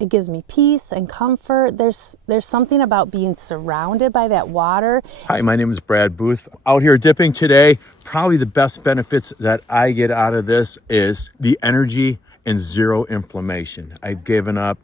it gives me peace and comfort. There's something about being surrounded by that water. Hi, my name is Brad Booth. Out here dipping today. Probably the best benefits that I get out of this is the energy and zero inflammation. I've given up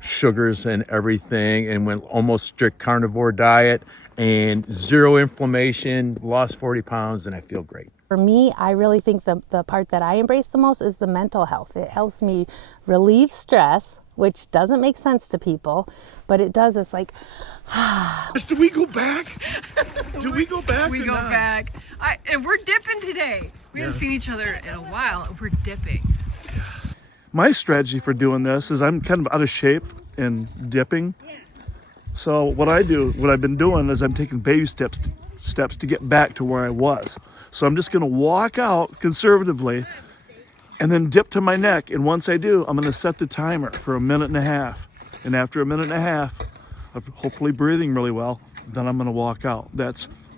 sugars and everything and went almost strict carnivore diet and zero inflammation, lost 40 pounds, and I feel great. For me, I really think the part that I embrace the most is the mental health. It helps me relieve stress, which doesn't make sense to people, but it does. It's like, Do we go back? Do we go back? We go back. And we're dipping today. We haven't seen each other in a while, and we're dipping. My strategy for doing this is I'm kind of out of shape and dipping. So what I've been doing is I'm taking baby steps to get back to where I was. So I'm just going to walk out conservatively and then dip to my neck. And once I do, I'm going to set the timer for 1.5 minutes. And after 1.5 minutes of hopefully breathing really well, then I'm going to walk out.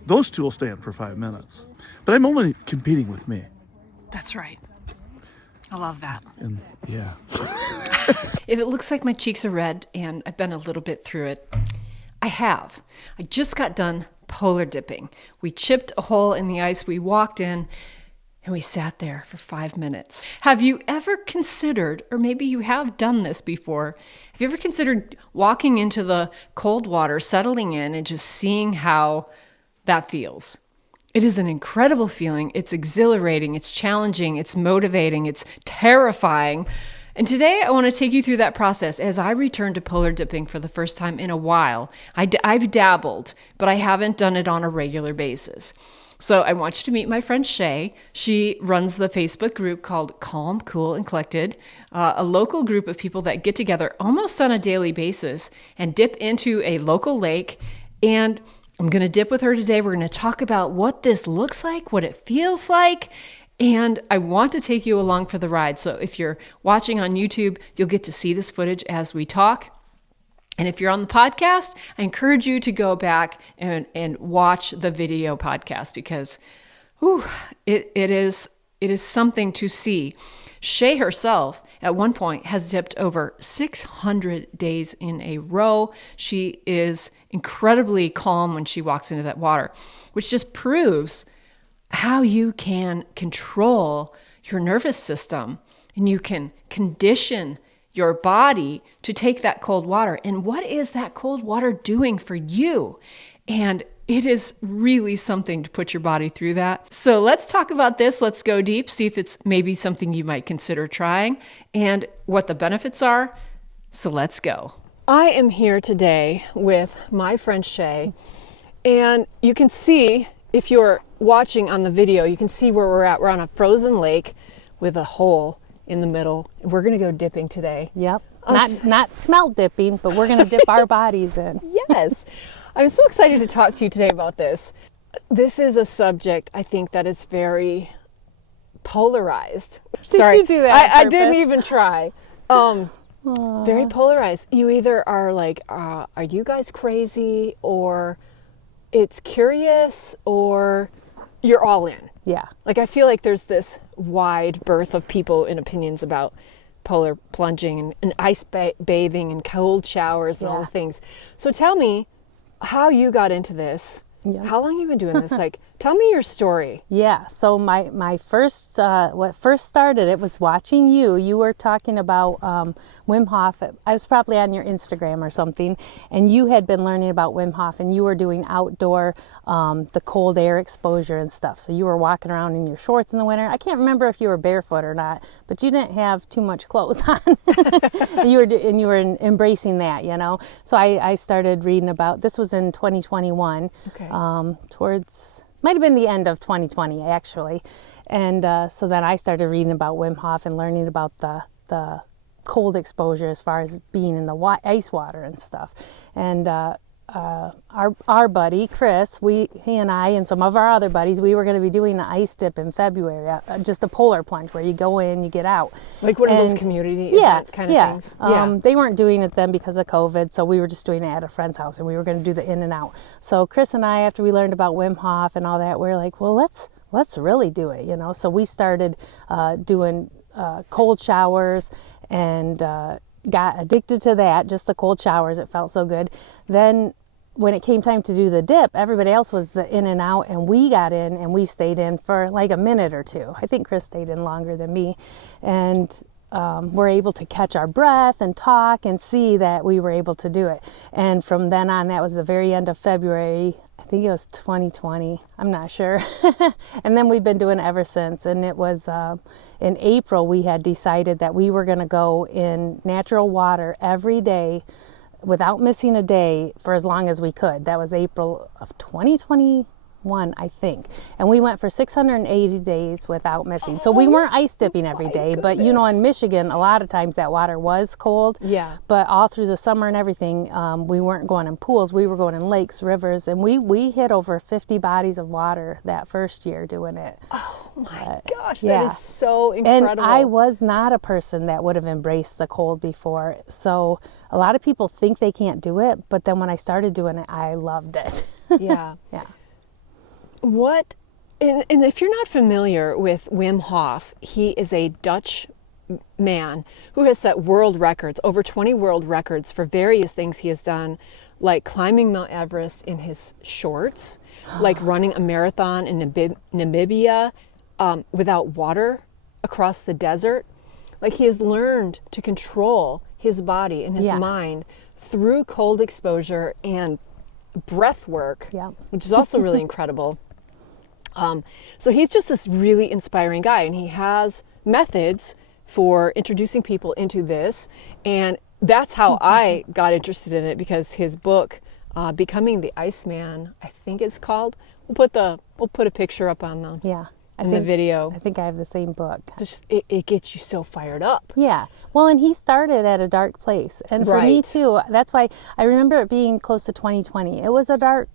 Those two will stand for 5 minutes. But I'm only competing with me. That's right. I love that. And yeah. If it looks like my cheeks are red and I've been a little bit through it, I have. I just got done polar dipping. We chipped a hole in the ice, we walked in, and we sat there for 5 minutes. Have you ever considered, or maybe you have done this before, have you ever considered walking into the cold water, settling in, and just seeing how that feels? It is an incredible feeling. It's exhilarating, it's challenging, it's motivating, it's terrifying. And today I want to take you through that process as I return to polar dipping for the first time in a while. I've dabbled, but I haven't done it on a regular basis. So I want you to meet my friend Shay. She runs the Facebook group called Calm, Cool, and Collected, a local group of people that get together almost on a daily basis and dip into a local lake. And I'm going to dip with her today. We're going to talk about what this looks like, what it feels like, and I want to take you along for the ride. So if you're watching on YouTube, you'll get to see this footage as we talk. And if you're on the podcast, I encourage you to go back and watch the video podcast because it is something to see. Shay herself, at one point, has dipped over 600 days in a row. She is incredibly calm when she walks into that water, which just proves how you can control your nervous system and you can condition your body to take that cold water. And what is that cold water doing for you? And it is really something to put your body through that. So let's talk about this. Let's go deep, see if it's maybe something you might consider trying and what the benefits are. So let's go. I am here today with my friend Shay, and you can see, if you're watching on the video, you can see where we're at. We're on a frozen lake with a hole in the middle. We're going to go dipping today. Yep. Not smell dipping, but we're going to dip our bodies in. Yes. I'm so excited to talk to you today about this. This is a subject, I think, that is very polarized. Did you do that? I didn't even try. Very polarized. You either are like, are you guys crazy? Or it's curious, or you're all in. Yeah. Like, I feel like there's this wide berth of people and opinions about polar plunging and ice bathing and cold showers and all the things. So tell me how you got into this. Yeah. How long have you been doing this? Like, tell me your story. Yeah. So my first, what first started it was watching you. You were talking about Wim Hof. I was probably on your Instagram or something, and you had been learning about Wim Hof, and you were doing outdoor, the cold air exposure and stuff. So you were walking around in your shorts in the winter. I can't remember if you were barefoot or not, but you didn't have too much clothes on. you were embracing that, you know. So I started reading about. This was in 2021. Okay. Might have been the end of 2020 actually, and so then I started reading about Wim Hof and learning about the cold exposure as far as being in the ice water and stuff. And our buddy Chris, he and I and some of our other buddies, we were going to be doing the ice dip in February, just a polar plunge where you go in, you get out, like one of those community event kind of things. They weren't doing it then because of COVID, so we were just doing it at a friend's house, and we were going to do the in and out. So Chris and I, after we learned about Wim Hof and all that, we were like, well, let's really do it, you know. So we started doing cold showers, and got addicted to that, just the cold showers. It felt so good. Then when it came time to do the dip, everybody else was the in and out, and we got in and we stayed in for like a minute or two. I think Chris stayed in longer than me. And we're able to catch our breath and talk and see that we were able to do it. And from then on, that was the very end of February. I think it was 2020. I'm not sure. And then we've been doing it ever since. And it was in April, we had decided that we were going to go in natural water every day without missing a day for as long as we could. That was April of 2021, I think. And we went for 680 days without missing. So we weren't ice dipping every day, but you know, in Michigan, a lot of times that water was cold. Yeah. But all through the summer and everything, we weren't going in pools. We were going in lakes, rivers, and we hit over 50 bodies of water that first year doing it. Oh my gosh, yeah. that is so incredible. And I was not a person that would have embraced the cold before. So a lot of people think they can't do it, but then when I started doing it, I loved it. Yeah. Yeah. What, and if you're not familiar with Wim Hof, he is a Dutch man who has set world records, over 20 world records for various things he has done, like climbing Mount Everest in his shorts, like running a marathon in Namibia without water across the desert. Like he has learned to control his body and his Yes. mind through cold exposure and breath work, Yeah. which is also really incredible. So he's just this really inspiring guy, and he has methods for introducing people into this. And that's how I got interested in it, because his book, Becoming the Iceman, I think it's called. We'll put a picture up on the Yeah. the video. I think I have the same book. Just it gets you so fired up. Yeah. Well, and he started at a dark place. And for me Right. too, that's why I remember it being close to 2020. It was a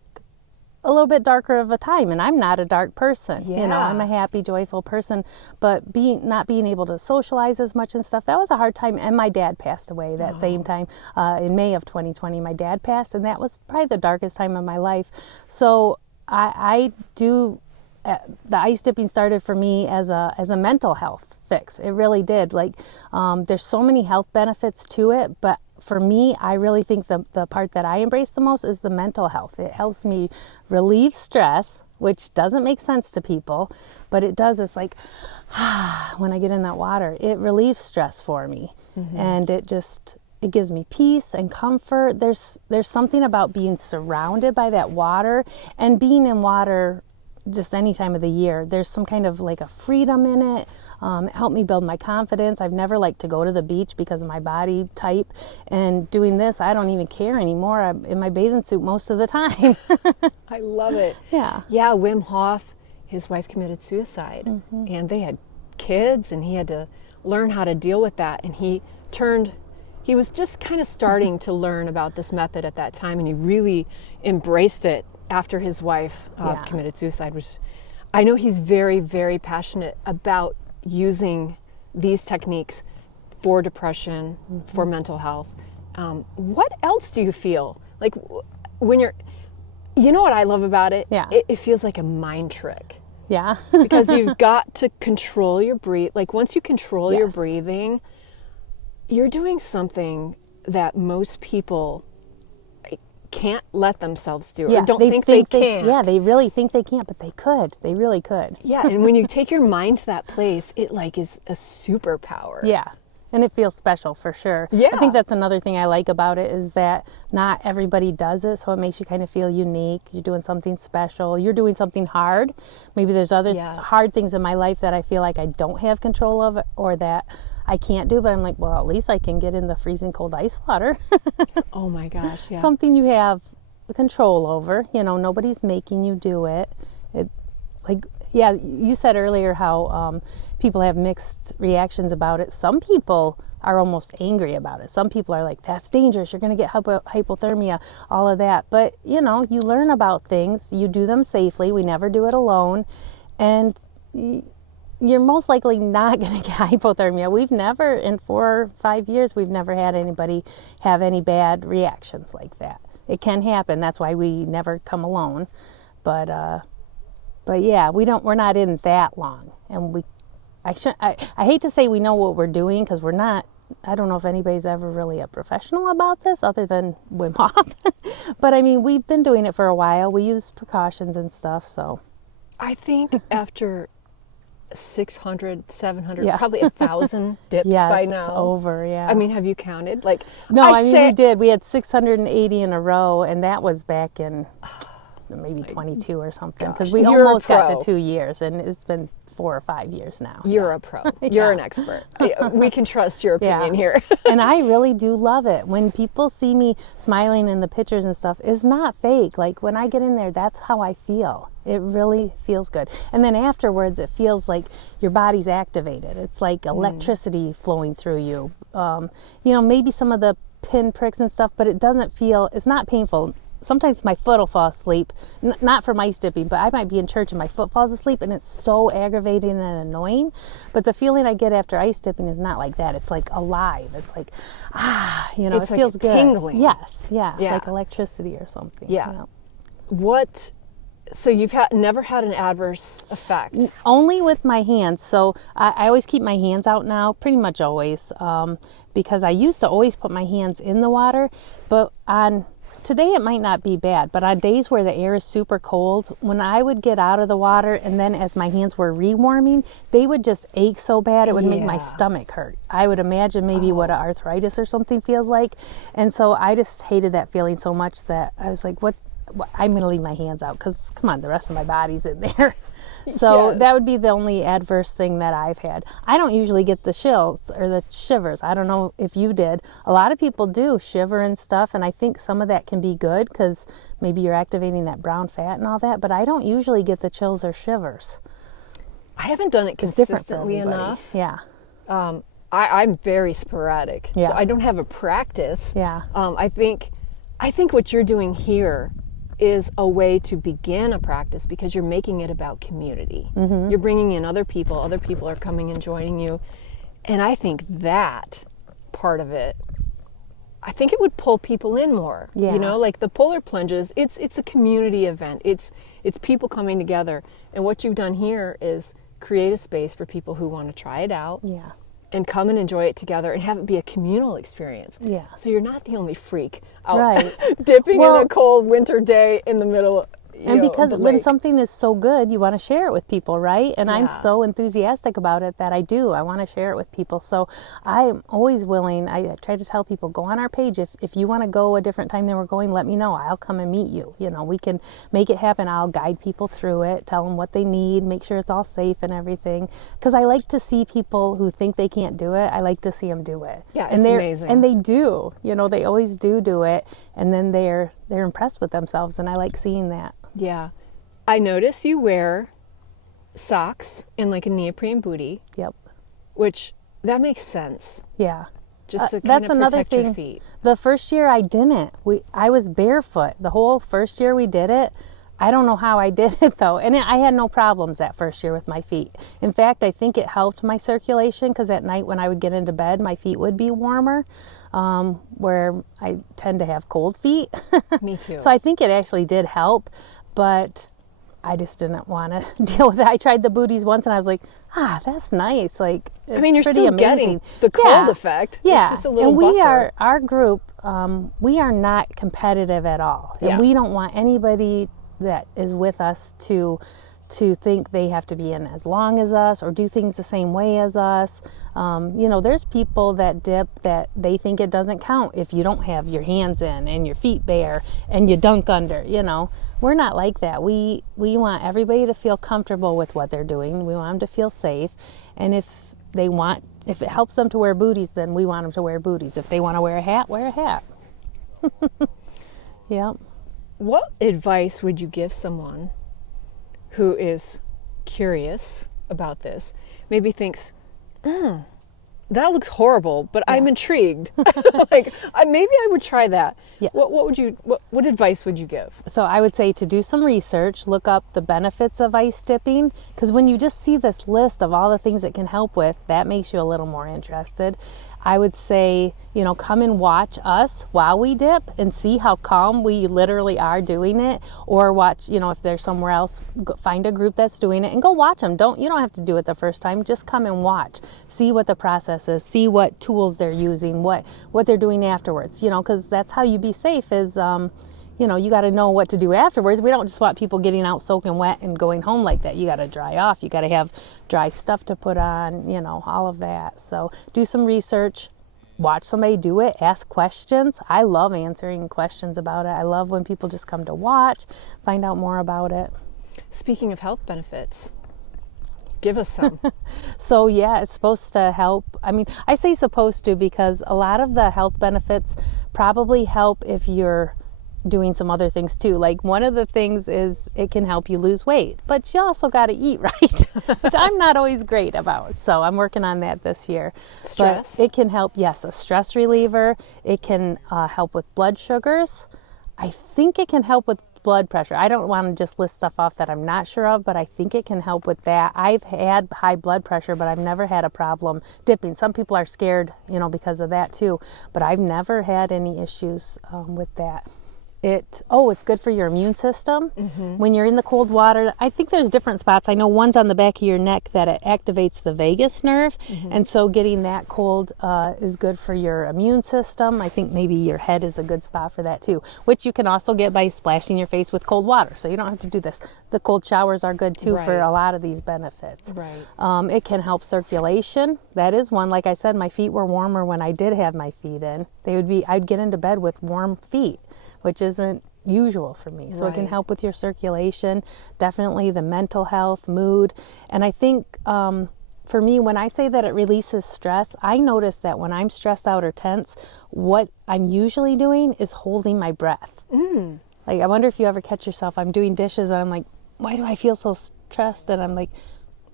little bit darker of a time, and I'm not a dark person. You know, Yeah. I'm a happy, joyful person, but not being able to socialize as much and stuff, that was a hard time. And my dad passed away that same time. In May of 2020, my dad passed, and that was probably the darkest time of my life. So I do, the ice dipping started for me as a mental health fix. It really did. Like, there's so many health benefits to it, but for me, I really think the part that I embrace the most is the mental health. It helps me relieve stress, which doesn't make sense to people, but it does. It's like, when I get in that water, it relieves stress for me. And it gives me peace and comfort. There's something about being surrounded by that water, and being in water just any time of the year. There's some kind of like a freedom in it. It helped me build my confidence. I've never liked to go to the beach because of my body type. And doing this, I don't even care anymore. I'm in my bathing suit most of the time. I love it. Yeah. Yeah, Wim Hof, his wife committed suicide, and they had kids, and he had to learn how to deal with that. And he was just kind of starting to learn about this method at that time, and he really embraced it after his wife Yeah. committed suicide, which I know he's very, very passionate about using these techniques for depression, for mental health. What else do you feel? Like when you know what I love about it? Yeah. It feels like a mind trick, Yeah. because you've got to control your breath. Like once you control your Yes. breathing, you're doing something that most people can't let themselves do, or don't think they can. Yeah, they really think they can't, but they could. They really could. Yeah, and when you take your mind to that place, it like is a superpower. Yeah. And it feels special for sure. Yeah. I think that's another thing I like about it, is that not everybody does it, so it makes you kind of feel unique. You're doing something special. You're doing something hard. Maybe there's other Yes. hard things in my life that I feel like I don't have control of, or that I can't do, but I'm like, well, at least I can get in the freezing cold ice water. Oh my gosh, yeah. Something you have control over. You know, nobody's making you do it. Yeah, you said earlier how people have mixed reactions about it. Some people are almost angry about it. Some people are like, that's dangerous, you're going to get hypothermia, all of that. But, you know, you learn about things, you do them safely. We never do it alone. And you're most likely not going to get hypothermia. We've never, in 4 or 5 years, we've never had anybody have any bad reactions like that. It can happen. That's why we never come alone. But yeah, we're not in that long, and I hate to say we know what we're doing, because we're not I don't know if anybody's ever really a professional about this other than Wim Hof. But I mean, we've been doing it for a while. We use precautions and stuff, so. I think after 600, 700, Yeah. probably 1,000 dips Yes, by now. over, yeah. I mean, have you counted? Like, No, I mean, say- we did. We had 680 in a row, and that was back in maybe 22 or something. Because we You're a almost got pro. to 2 years, and it's been 4 or 5 years now. You're a pro. You're an Yeah. expert. We can trust your Yeah. opinion here. And I really do love it. When people see me smiling in the pictures and stuff, it's not fake. Like when I get in there, that's how I feel. It really feels good. And then afterwards, it feels like your body's activated. It's like electricity flowing through you. You know, maybe some of the pin pricks and stuff, but it doesn't feel, it's not painful. Sometimes my foot will fall asleep, not from ice dipping, but I might be in church and my foot falls asleep and it's so aggravating and annoying. But the feeling I get after ice dipping is not like that. It's like alive. It's like, you know, It's it like feels a good. tingling. Yes, yeah, Yeah. like electricity or something. Yeah. So you've never had an adverse effect? Only with my hands. So I always keep my hands out now, pretty much always, because I used to always put my hands in the water, but today it might not be bad, but on days where the air is super cold, when I would get out of the water and then as my hands were rewarming, they would just ache so bad it would make my Yeah. stomach hurt. I would imagine maybe what an arthritis or something feels like. And so I just hated that feeling so much that I was like, I'm going to leave my hands out because, come on, the rest of my body's in there. So Yes. that would be the only adverse thing that I've had. I don't usually get the chills or the shivers. I don't know if you did. A lot of people do shiver and stuff, and I think some of that can be good because maybe you're activating that brown fat and all that, but I don't usually get the chills or shivers. I haven't done it It's different for consistently everybody. enough. Yeah. I'm very sporadic. Yeah. So I don't have a practice. Yeah. I think what you're doing here is a way to begin a practice because you're making it about community. Mm-hmm. You're bringing in other people are coming and joining you. And I think that part of it, I think it would pull people in more. Yeah. You know, like the polar plunges, it's a community event. It's people coming together. And what you've done here is create a space for people who want to try it out. Yeah. And come and enjoy it together and have it be a communal experience. Yeah. So you're not the only freak out Right. dipping Well- in a cold winter day in the middle. And because of the when lake. something is so good, you want to share it with people, right? And I'm Yeah. so enthusiastic about it that I do. I want to share it with people. So I'm always willing. I try to tell people, go on our page. If you want to go a different time than we're going, let me know. I'll come and meet you. You know, we can make it happen. I'll guide people through it, tell them what they need, make sure it's all safe and everything. Because I like to see people who think they can't do it. I like to see them do it. Yeah, and it's they're amazing. And they do. You know, they always do it. And then they're impressed with themselves. And I like seeing that. Yeah. I notice you wear socks and like a neoprene bootie, Yep. which that makes sense. Yeah. Just to kind That's of another protect your thing. feet. The first year I didn't. I was barefoot. The whole first year we did it. I don't know how I did it though. And I had no problems that first year with my feet. In fact, I think it helped my circulation because at night when I would get into bed, my feet would be warmer, where I tend to have cold feet. Me too. So I think it actually did help, but I just didn't want to deal with it. I tried the booties once and I was like, that's nice. Like, I mean, you're it's pretty still amazing. getting the cold effect. Yeah. It's just a little and we buffer. our group, we are not competitive at all. And Yeah. we don't want anybody that is with us to think they have to be in as long as us or do things the same way as us. You know, there's people that dip that they think it doesn't count if you don't have your hands in and your feet bare and you dunk under, you know. We're not like that. We want everybody to feel comfortable with what they're doing. We want them to feel safe. And if it helps them to wear booties, then we want them to wear booties. If they want to wear a hat, wear a hat. Yep. What advice would you give someone who is curious about this? Maybe thinks, that looks horrible, but I'm intrigued. Like, maybe I would try that. Yes. What advice would you give? So I would say to do some research, look up the benefits of ice dipping, because when you just see this list of all the things it can help with, that makes you a little more interested. I would say, come and watch us while we dip and see how calm we literally are doing it, or watch, if there's somewhere else, find a group that's doing it and go watch them. You don't have to do it the first time, just come and watch, see what the process is, see what tools they're using, what they're doing afterwards, because that's how you be safe is, you got to know what to do afterwards. We don't just want people getting out soaking wet and going home like that. You got to dry off. You got to have dry stuff to put on, all of that. So do some research, watch somebody do it, ask questions. I love answering questions about it. I love when people just come to watch, find out more about it. Speaking of health benefits, give us some. So yeah, it's supposed to help. I mean, I say supposed to because a lot of the health benefits probably help if you're doing some other things too. Like one of the things is it can help you lose weight, but you also got to eat right, which I'm not always great about. So I'm working on that this year. Stress? But it can help, yes, a stress reliever. It can help with blood sugars. I think it can help with blood pressure. I don't want to just list stuff off that I'm not sure of, but I think it can help with that. I've had high blood pressure, but I've never had a problem dipping. Some people are scared, because of that too, but I've never had any issues with that. It's good for your immune system. When you're in the cold water, I think there's different spots. I know one's on the back of your neck that it activates the vagus nerve, and so getting that cold is good for your immune system. I think maybe your head is a good spot for that too, which you can also get by splashing your face with cold water, so you don't have to do this. The cold showers are good too for a lot of these benefits. It can help circulation. That is one. Like I said, my feet were warmer when I did have my feet in. I'd get into bed with warm feet, which isn't usual for me. So it can help with your circulation, definitely the mental health, mood. And I think for me, when I say that it releases stress, I notice that when I'm stressed out or tense, what I'm usually doing is holding my breath. Like, I wonder if you ever catch yourself, I'm doing dishes and I'm like, why do I feel so stressed? And I'm like,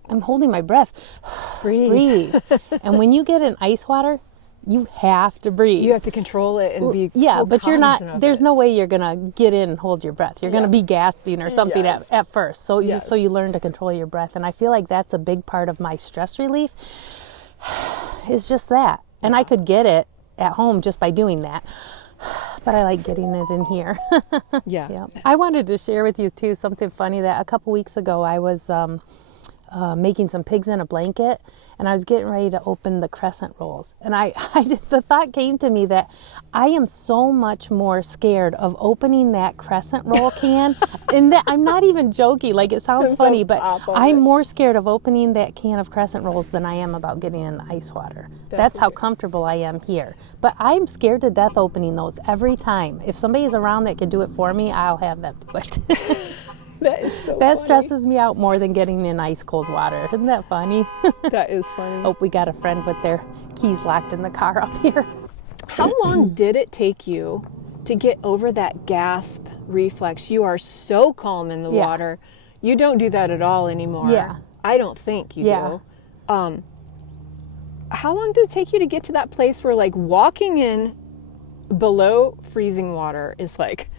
I'm holding my breath. Breathe. And when you get in ice water, you have to breathe. You have to control it and be but you're not, there's it. no way you're gonna get in and hold your breath. You're gonna be gasping or something at first. So you learn to control your breath. And I feel like that's a big part of my stress relief is just that. And I could get it at home just by doing that, but I like getting it in here. Yeah. I wanted to share with you too something funny that a couple weeks ago I was making some pigs in a blanket, and I was getting ready to open the crescent rolls, and the thought came to me that I am so much more scared of opening that crescent roll can, and that I'm not even joking, like it sounds funny, but I'm more scared of opening that can of crescent rolls than I am about getting in the ice water. That's how comfortable I am here, but I'm scared to death opening those every time. If somebody's around that can do it for me, I'll have them do it. That is so That funny. stresses me out more than getting in ice cold water. Isn't that funny? That is funny. Hope we got a friend with their keys locked in the car up here. How long did it take you to get over that gasp reflex? You are so calm in the water. You don't do that at all anymore. Yeah. I don't think you do. How long did it take you to get to that place where like walking in below freezing water is like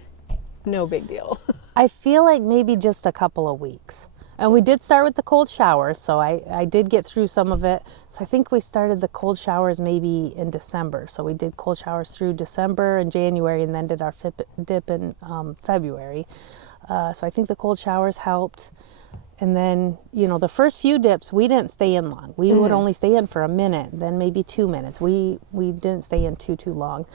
no big deal? I feel like maybe just a couple of weeks. And we did start with the cold showers, so I did get through some of it. So I think we started the cold showers maybe in December. So we did cold showers through December and January, and then did our dip in February. So I think the cold showers helped. And then, the first few dips, we didn't stay in long. We would only stay in for a minute, then maybe 2 minutes. We didn't stay in too long.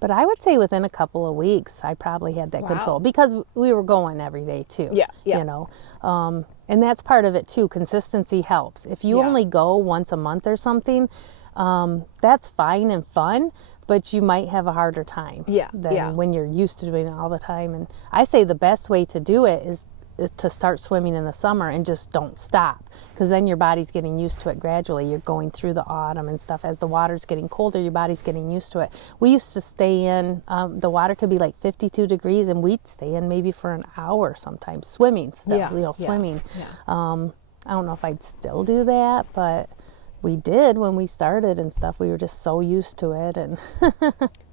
But I would say within a couple of weeks, I probably had that control because we were going every day too. And that's part of it too. Consistency helps. If you only go once a month or something, that's fine and fun, but you might have a harder time than when you're used to doing it all the time. And I say the best way to do it is to start swimming in the summer and just don't stop, because then your body's getting used to it gradually. You're going through the autumn and stuff. As the water's getting colder, your body's getting used to it. We used to stay in, the water could be like 52 degrees and we'd stay in maybe for an hour sometimes, swimming stuff, swimming. I don't know if I'd still do that, but we did when we started and stuff. We were just so used to it. And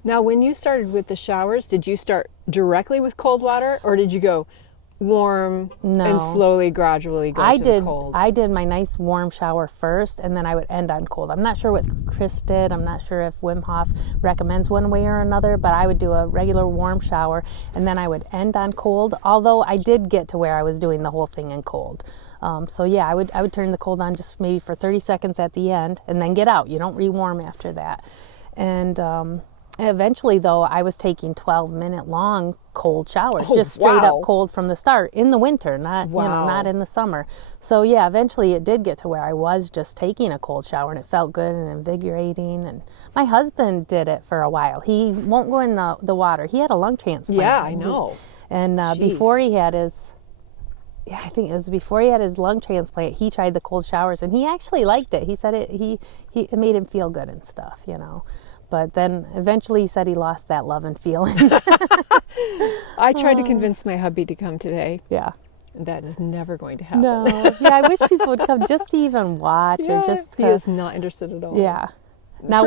Now, when you started with the showers, did you start directly with cold water, or did you go warm No. and slowly, gradually go I to did. the cold. I did my nice warm shower first, and then I would end on cold. I'm not sure what Chris did. I'm not sure if Wim Hof recommends one way or another, but I would do a regular warm shower, and then I would end on cold. Although I did get to where I was doing the whole thing in cold. So yeah, I would turn the cold on just maybe for 30 seconds at the end, and then get out. You don't rewarm after that, and eventually, though, I was taking 12-minute long cold showers, just straight wow. up cold from the start in the winter, not Wow. not in the summer. So yeah, eventually it did get to where I was just taking a cold shower, and it felt good and invigorating. And my husband did it for a while. He won't go in the water. He had a lung transplant. Yeah, I know. And before he had his, I think it was before he had his lung transplant, he tried the cold showers, and he actually liked it. He said it made him feel good and stuff, you know. But then eventually he said he lost that love and feeling. I tried to convince my hubby to come today. Yeah. That is never going to happen. No. Yeah, I wish people would come just to even watch or just he is not interested at all. Yeah. Now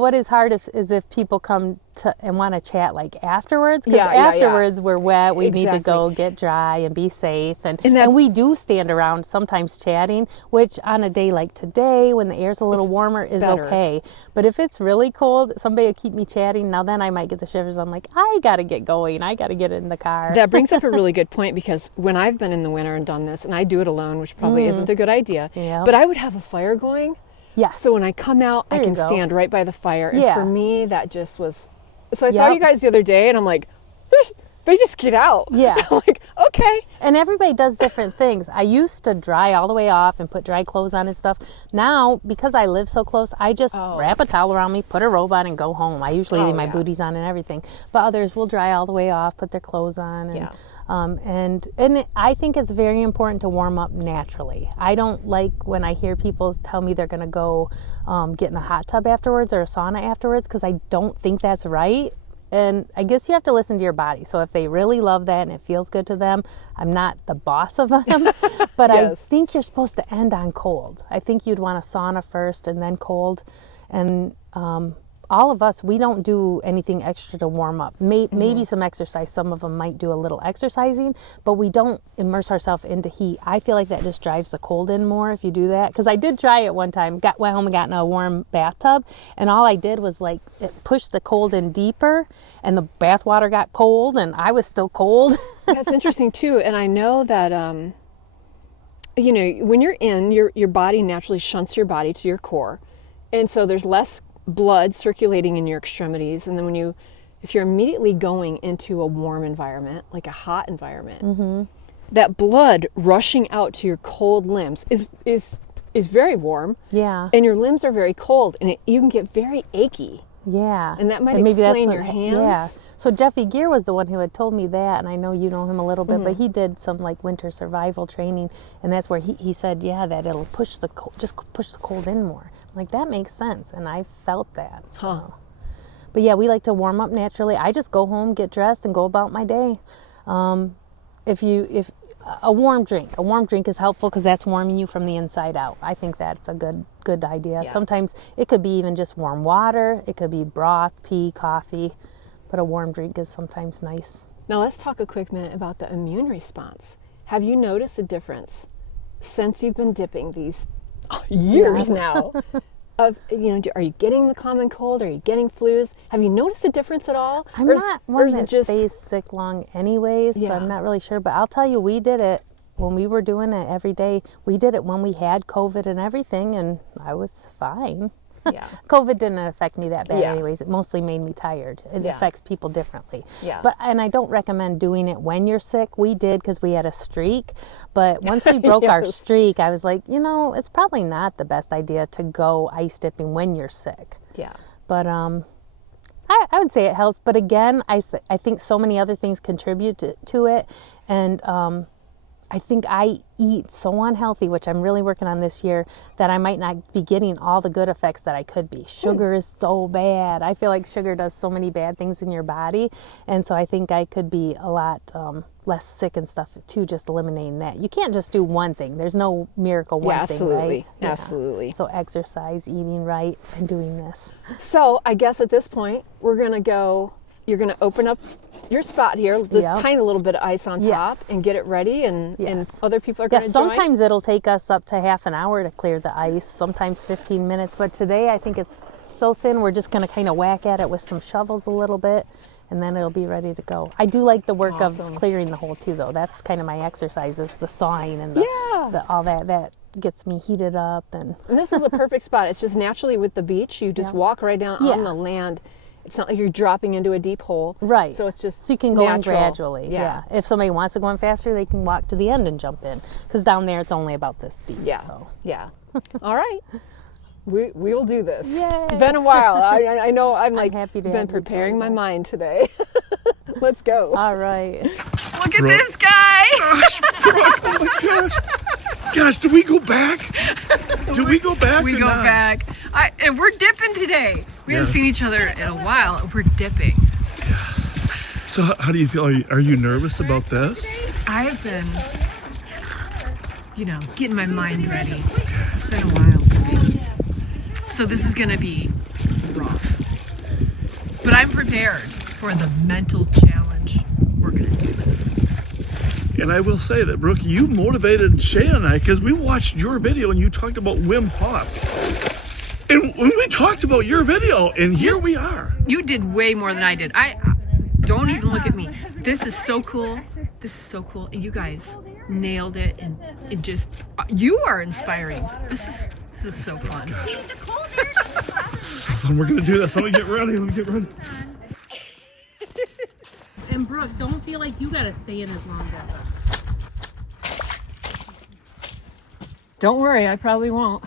what is hard is if people come to and want to chat like afterwards, because afterwards we're wet, we need to go get dry and be safe, and we do stand around sometimes chatting, which on a day like today when the air's a little warmer is better. okay. But if it's really cold, somebody will keep me chatting. Now then I might get the shivers. I'm like, I gotta get going. I gotta get in the car. That brings up a really good point, because when I've been in the winter and done this, and I do it alone, which probably isn't a good idea, Yep. but I would have a fire going. Yes. So when I come out, I There you can go. stand right by the fire. And Yeah. for me, that just was... So I saw Yep. you guys the other day, and I'm like, they just get out. Yeah. I'm like, okay. And everybody does different things. I used to dry all the way off and put dry clothes on and stuff. Now, because I live so close, I just wrap a towel around me, put a robe on, and go home. I usually leave my booties on and everything. But others will dry all the way off, put their clothes on. And, and I think it's very important to warm up naturally. I don't like when I hear people tell me they're going to go get in a hot tub afterwards or a sauna afterwards, because I don't think that's right. And I guess you have to listen to your body. So if they really love that and it feels good to them, I'm not the boss of them, but I think you're supposed to end on cold. I think you'd want a sauna first and then cold. And all of us, we don't do anything extra to warm up. Maybe some exercise. Some of them might do a little exercising, but we don't immerse ourselves into heat. I feel like that just drives the cold in more if you do that. Because I did try it one time. Went home and got in a warm bathtub, and all I did was like it pushed the cold in deeper, and the bath water got cold, and I was still cold. That's interesting too. And I know that, you know, when you're in, your body naturally shunts your body to your core. And so there's less blood circulating in your extremities, and then if you're immediately going into a warm environment, like a hot environment, that blood rushing out to your cold limbs is very warm. Yeah. And your limbs are very cold, and you can get very achy. Yeah. And that might maybe explain your hands. Yeah. So Jeffy Gear was the one who had told me that, and I know you know him a little bit, but he did some like winter survival training, and that's where he said, yeah, that it'll push the cold in more. I'm like, that makes sense, and I felt that. So. But yeah, we like to warm up naturally. I just go home, get dressed, and go about my day. If a warm drink is helpful because that's warming you from the inside out. I think that's a good idea. Yeah. Sometimes it could be even just warm water. It could be broth, tea, coffee, but a warm drink is sometimes nice. Now let's talk a quick minute about the immune response. Have you noticed a difference since you've been dipping these years now? Of, you know, are you getting the common cold? Are you getting flus? Have you noticed a difference at all? I'm not one that stays sick long anyways, so I'm not really sure. But I'll tell you, we did it when we were doing it every day. We did it when we had COVID and everything, and I was fine. Yeah. COVID didn't affect me that bad anyways. It mostly made me tired. It affects people differently. Yeah. And I don't recommend doing it when you're sick. We did because we had a streak. But once we broke our streak, I was like, you know, it's probably not the best idea to go ice dipping when you're sick. Yeah. But I would say it helps. But again, I think so many other things contribute to it. And I think I eat so unhealthy, which I'm really working on this year, that I might not be getting all the good effects that I could be. Sugar is so bad. I feel like sugar does so many bad things in your body. And so I think I could be a lot less sick and stuff too, just eliminating that. You can't just do one thing. There's no miracle one thing, right? Yeah. Absolutely. So exercise, eating right, and doing this. So I guess at this point, we're going to go you're going to open up your spot here, this Yep. tiny little bit of ice on top, Yes. and get it ready, and Yes. other people are Yeah, going to join. sometimes it'll take us up to half an hour to clear the ice, sometimes 15 minutes. But today I think it's so thin, we're just going to kind of whack at it with some shovels a little bit, and then it'll be ready to go. I do like the work of clearing the hole too, though. That's kind of my exercises, the sawing and all that. That gets me heated up. And this is a perfect spot. It's just naturally with the beach. You just walk right down on the land. It's not like you're dropping into a deep hole. Right. So it's just so you can go in natural. gradually. Yeah. If somebody wants to go in faster, they can walk to the end and jump in. Because down there it's only about this deep. Yeah. So. Yeah. All right. We will do this. Yay. It's been a while. I know I'm happy to been have you preparing join my us. mind today. Let's go. All right. Look at this guy. Gosh, do we go back? Do we go back? We or go not? back. And we're dipping today. We haven't seen each other in a while. We're dipping. So how do you feel? Are you nervous about this? I've been, getting my mind ready. It's been a while dipping. So this is going to be rough. But I'm prepared for the mental challenge. We're going to do this. And I will say that, Brooke, you motivated Shay and I because we watched your video and you talked about Wim Hof. And when we talked about your video, and here we are. You did way more than I did. Don't even look at me. This is so cool. This is so cool. And you guys nailed it. And it just, you are inspiring. This is so fun. This is so fun. We're going to do this. Let me get ready. And Brooke, don't feel like you gotta stay in as long as us. Don't worry, I probably won't.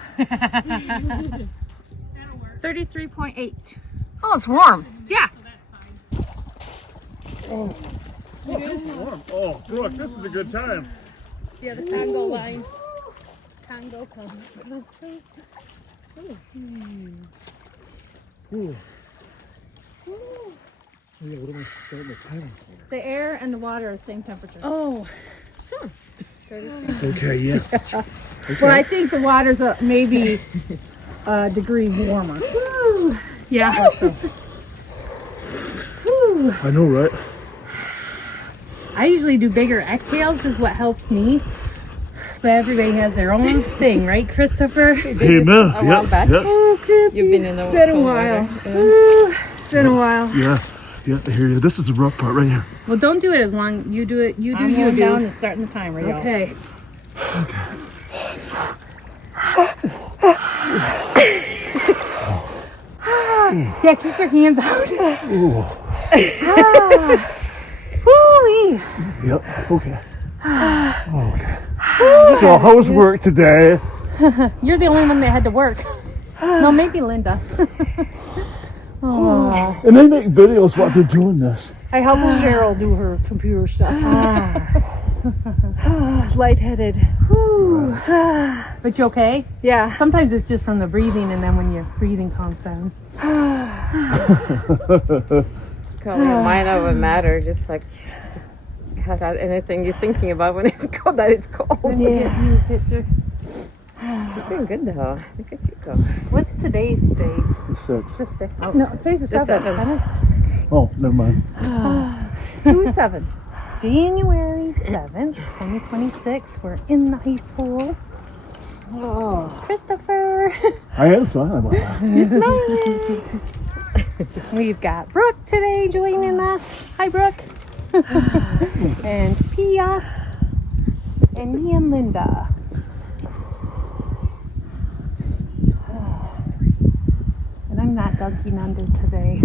33.8. Oh, it's warm. Yeah. Oh, Brooke, this is a good time. Yeah, the Congo line. Congo comes. Yeah, what am I starting the timer for? The air and the water are the same temperature. Oh. Okay, yes. Well, I think the water's maybe a degree warmer. Yeah. I know, right? I usually do bigger exhales is what helps me. But everybody has their own thing, right, Christopher? Amen. Yep. Oh, Chris, You've been in the it's been a while. Ooh, it's been a while. Yeah, I hear you. This is the rough part right here. Well, don't do it as long. You do it. You do. I'm You going do. down and starting the timer, y'all. Okay. Yeah, keep your hands out. Woo-wee. Yep. Okay. Okay. So how was work today? You're the only one that had to work. No, maybe Linda. Oh. And they make videos while they're doing this. I helped Cheryl do her computer stuff. Lightheaded. But you okay? Yeah. Sometimes it's just from the breathing, and then when your breathing calms down. Mine over matter, just cut out anything you're thinking about when it's cold, that it's cold. Yeah. Picture. You're doing good though. Look at you go. What's today's date? 6. The 6th. Oh, No, today's the 7th. Oh, never mind. 2-7. January 7th, 2026. We're in the ice hole. Oh, it's Christopher. I am smiling about that. You're smiling. We've got Brooke today joining us. Hi, Brooke. And Pia. And me and Linda. And I'm not dunking under today.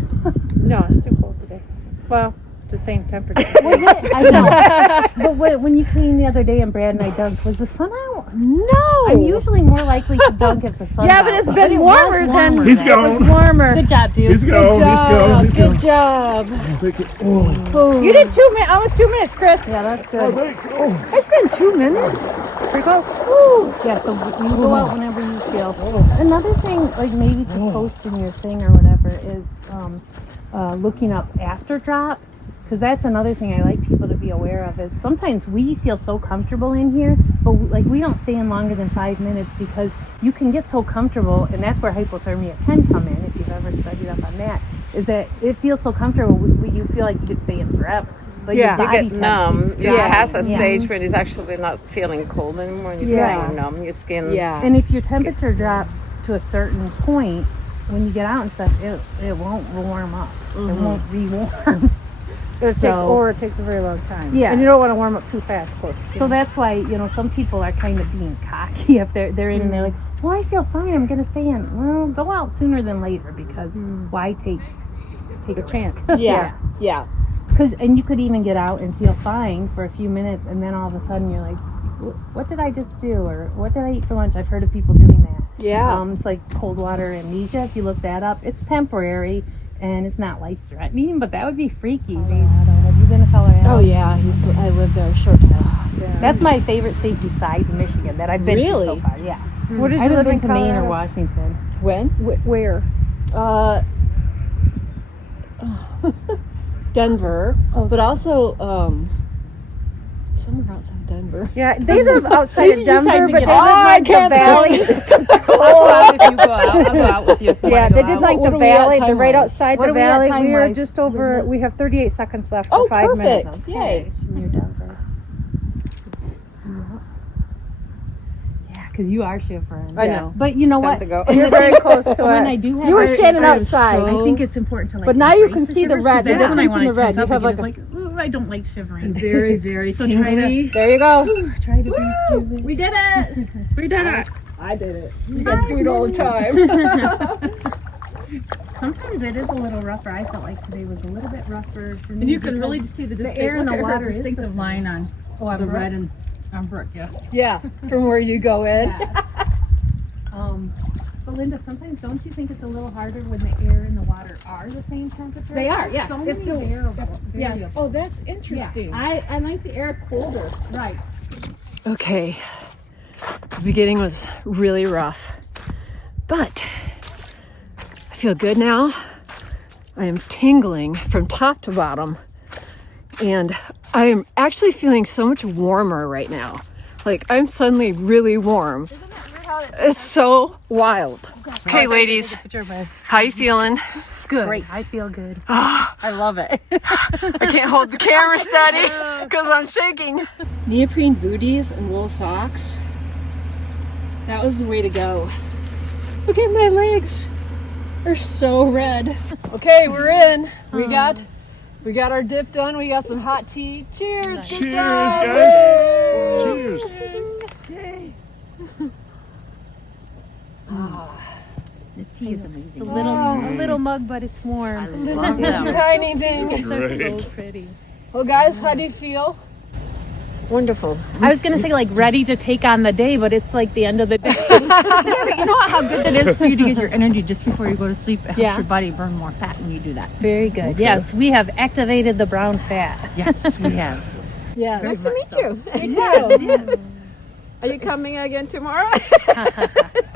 No, it's too cold today. Well, the same temperature. Was it? I know. But when you came the other day and Brad and I dunked, was the sun out? No. I'm usually more likely to dunk if the sun's Yeah, out. but it's it been was warmer than He's it gone. was warmer. Good job, dude. He's going. Good job. You did 2 minutes. I was 2 minutes, Chris. Yeah, that's good. It's been 2 minutes. Yeah, so you go out whenever you feel. Another thing, like maybe to post in your thing or whatever, is looking up after drop. Because that's another thing I like people to be aware of is sometimes we feel so comfortable in here, but like we don't stay in longer than 5 minutes because you can get so comfortable, and that's where hypothermia can come in if you've ever studied up on that, is that it feels so comfortable. You feel like you could stay in forever. But your Yeah. You body get numb. temp- You pass a Yeah. stage when it's actually not feeling cold anymore. And you're Yeah. feeling numb. Your skin. Yeah. And if your temperature drops to a certain point, when you get out and stuff, it won't warm up. It won't rewarm. It takes a very long time. Yeah. And you don't want to warm up too fast, close. So that's why, some people are kind of being cocky if they're in and they're like, well, I feel fine, I'm going to stay in. Well, go out sooner than later, because why take a chance? Yeah. Yeah. And you could even get out and feel fine for a few minutes, and then all of a sudden you're like, what did I just do? Or what did I eat for lunch? I've heard of people doing that. Yeah. It's like cold water amnesia. If you look that up, it's temporary and it's not life-threatening, but that would be freaky. Have you been to Colorado? Oh yeah, I lived there a short time. That's my favorite state besides Michigan that I've been to so Really? far. Yeah. What did I you live haven't in been to Maine or Colorado? Washington. When? Where? Denver, but also somewhere outside Denver. Yeah, they live outside of You Denver, typed but they it. live like the can't valley. I'll go out if you go out. I'll go out with you. If you Yeah, wanna they go did out. like What the are we at valley. They're right time-wise? outside What the are we at valley. We are time-wise? just over. We have 38 seconds left for Oh, 5 perfect. minutes. Yay. Near Denver. Yeah, because you are shivering. I know. But you know Time what? to go. You're very close to it. When I do have You were my- standing I am outside. I think it's important to like. But now you embrace can the see the shivers, red, 'cause the that's when I difference in wanna the red. tense You up have again. like It's like, ooh, I don't like shivering. very, very So try to There you go. try to breathe through this. We did it. We did it. I did it. You guys do it all the time. Sometimes it is a little rougher. I felt like today was a little bit rougher for me. And you can because really see the distinct, air in the look at her water is distinctive the- line on on the Brooke? red and on Brooke, yeah. Yeah, from where you go in. But Linda, sometimes don't you think it's a little harder when the air and the water are the same temperature? They are, yes. So It's many the- variables. Yes. Oh, that's interesting. I like the air colder. Right. Okay, the beginning was really rough, but I feel good now. I am tingling from top to bottom, and I am actually feeling so much warmer right now. Like, I'm suddenly really warm. It's so wild. Okay, ladies, how you feeling? Good. Great. I feel good. I love it. I can't hold the camera steady because I'm shaking. Neoprene booties and wool socks. That was the way to go. Look at my legs. They're so red. Okay, we're in. We got our dip done. We got some hot tea. Cheers. Good Cheers, job. guys. Cheers. The tea is amazing. A little mug, but it's warm. Tiny thing. Great. So pretty. Well, guys, how do you feel? Wonderful. I was gonna say like ready to take on the day, but it's like the end of the day. You know how good it is for you to get your energy just before you go to sleep? It helps Yeah. your body burn more fat when you do that. Very good. Yes, we have activated the brown fat. Yes, we have. Yeah. Nice to meet you. Yes. Are you coming again tomorrow? I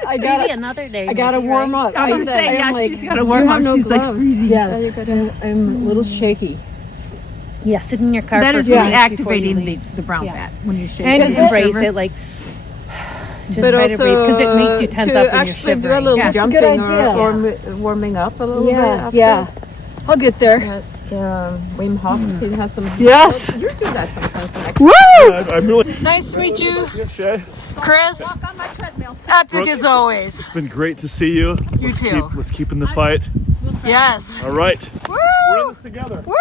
Maybe got another day. I gotta maybe, warm right? up. I was gonna say, I'm yeah, like, she's got to warm have up. no She's like gloves. freezing. Yes, I'm a little shaky. Yeah, sit in your car That for is a few really minutes before you activating leave. the brown fat when you shake. And it. embrace it, like just But try also to breathe because it makes you tense to up when you're actually do a shivering. little Yeah, it's a jumping good or idea. warming up a little bit. After. Yeah. I'll get there. Wim Hof. He has some. Yes. You do that sometimes. I'm really. Nice to meet you, Shay, Chris. Epic as always. it's been great to see you. You too. Let's keep in the fight. Yes. All right. Woo! We're in this together. Woo!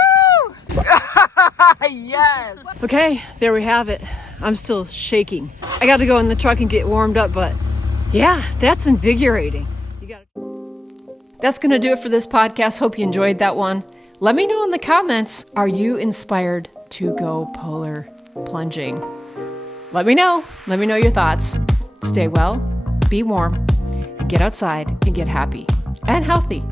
Yes. Okay, there we have it. I'm still shaking. I got to go in the truck and get warmed up, but yeah, that's invigorating. That's going to do it for this podcast. Hope you enjoyed that one. Let me know in the comments, are you inspired to go polar plunging? Let me know. Let me know your thoughts. Stay well, be warm, and get outside and get happy and healthy.